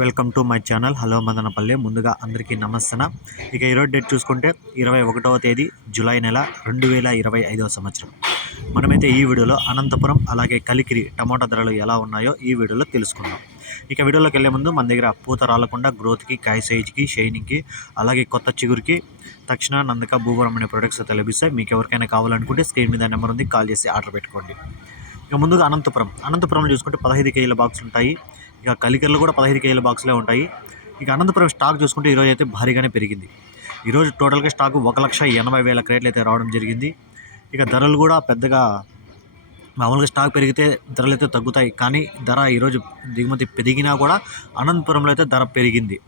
Welcome to my channel. Hello Madanapalle. ముందుగా అందరికీ నమస్తన. ఇక ఈరోజు డేట్ చూసుకుంటే ఇరవై ఒకటవ తేదీ జూలై నెల రెండు వేల ఇరవై ఐదవ సంవత్సరం. మనమైతే ఈ వీడియోలో అనంతపురం అలాగే కలికిరి టమాటా ధరలు ఎలా ఉన్నాయో ఈ వీడియోలో తెలుసుకుందాం. ఇక వీడియోలోకి వెళ్ళే ముందు మన దగ్గర పూత రాలకుండా గ్రోత్కి కాయ సైజ్కి షైనింగ్కి అలాగే కొత్త చిగురికి తక్షణ నందక భూవరం అనే ప్రొడక్ట్స్ అయితే లభిస్తాయి. మీకు ఎవరికైనా కావాలనుకుంటే స్క్రీన్ మీద నెంబర్ ఉంది కాల్ చేసి ఆర్డర్ పెట్టుకోండి. ఇక ముందుగా అనంతపురం. అనంతపురంలో చూసుకుంటే పదహైదు కేజీల బాక్స్ ఉంటాయి. ఇక కలికర్లు కూడా పదహైదు కేజీల బాక్స్లే ఉంటాయి. ఇక అనంతపురం స్టాక్ చూసుకుంటే ఈరోజు అయితే భారీగానే పెరిగింది. ఈరోజు టోటల్గా స్టాక్ ఒక లక్ష ఎనభై వేల క్రేట్లు అయితే రావడం జరిగింది. ఇక ధరలు కూడా పెద్దగా మామూలుగా స్టాక్ పెరిగితే ధరలు అయితే తగ్గుతాయి. కానీ ధర ఈరోజు దిగుమతి పెరిగినా కూడా అనంతపురంలో అయితే ధర పెరిగింది.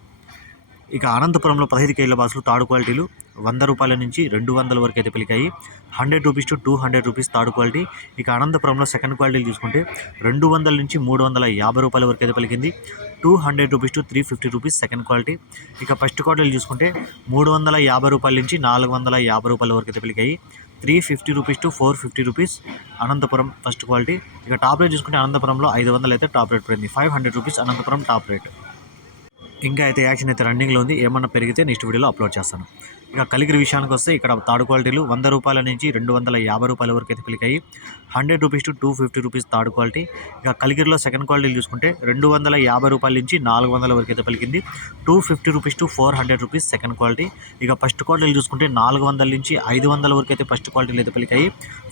ఇక అనంతపురంలో పదహైదు కేజీల బాక్సులు తాడు క్వాలిటీలు వంద రూపాయల నుంచి రెండు వందల వరకు అయితే పలికాయి. Hundred rupees to two hundred rupees third quality. ఇక అనంతపురంలో సెకండ్ క్వాలిటీలు చూసుకుంటే రెండు వందల నుంచి మూడు వందల యాభై రూపాయల వరకు అయితే పలికింది. Two hundred rupees to three fifty rupees second quality. ఇక ఫస్ట్ క్వాలిటీలు చూసుకుంటే మూడు వందల యాభై రూపాయల నుంచి నాలుగు వందల యాభై రూపాయల వరకు అయితే పలికాయి. Three fifty rupees to four fifty rupees Anantapur first quality. ఇక టాప్ రేట్ చూసుకుంటే అనంతపురంలో ఐదు వందలు అయితే టాప్ రేట్ పడింది. Five hundred rupees Anantapur top rate. ఇంకా అయితే యాక్షన్ అయితే రన్నింగ్లో ఉంది. ఏమన్నా పెరిగితే నెక్స్ట్ వీడియోలో అప్లోడ్ చేస్తాను. ఇక కలిగిరి విషయానికి వస్తే ఇక్కడ థర్డ్ క్వాలిటీలు వంద రూపాయల నుంచి రెండు వందల యాభై రూపాయల వరకు అయితే పిలికాయి. Hundred rupees to two fifty rupees third quality. ఇక కలిగిరిలో సెకండ్ క్వాలిటీలు చూసుకుంటే రెండు వందల యాభై రూపాయల నుంచి నాలుగు వందల వరకు అయితే పలికింది. Two fifty rupees to four hundred rupees second quality. ఇక ఫస్ట్ క్వాలిటీలు చూసుకుంటే నాలుగు వందల నుంచి ఐదు వందల వరకు అయితే ఫస్ట్ క్వాలిటీలు అయితే పలికాయి.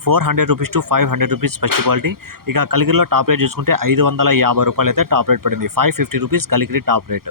Four hundred rupees to five hundred rupees first quality. ఇక కలిగిరిలో టాప్ రేట్ చూసుకుంటే ఐదు వందల యాభై రూపాయలు అయితే టాప్ రేట్ పడింది. Five fifty rupees Kaligiri top rate.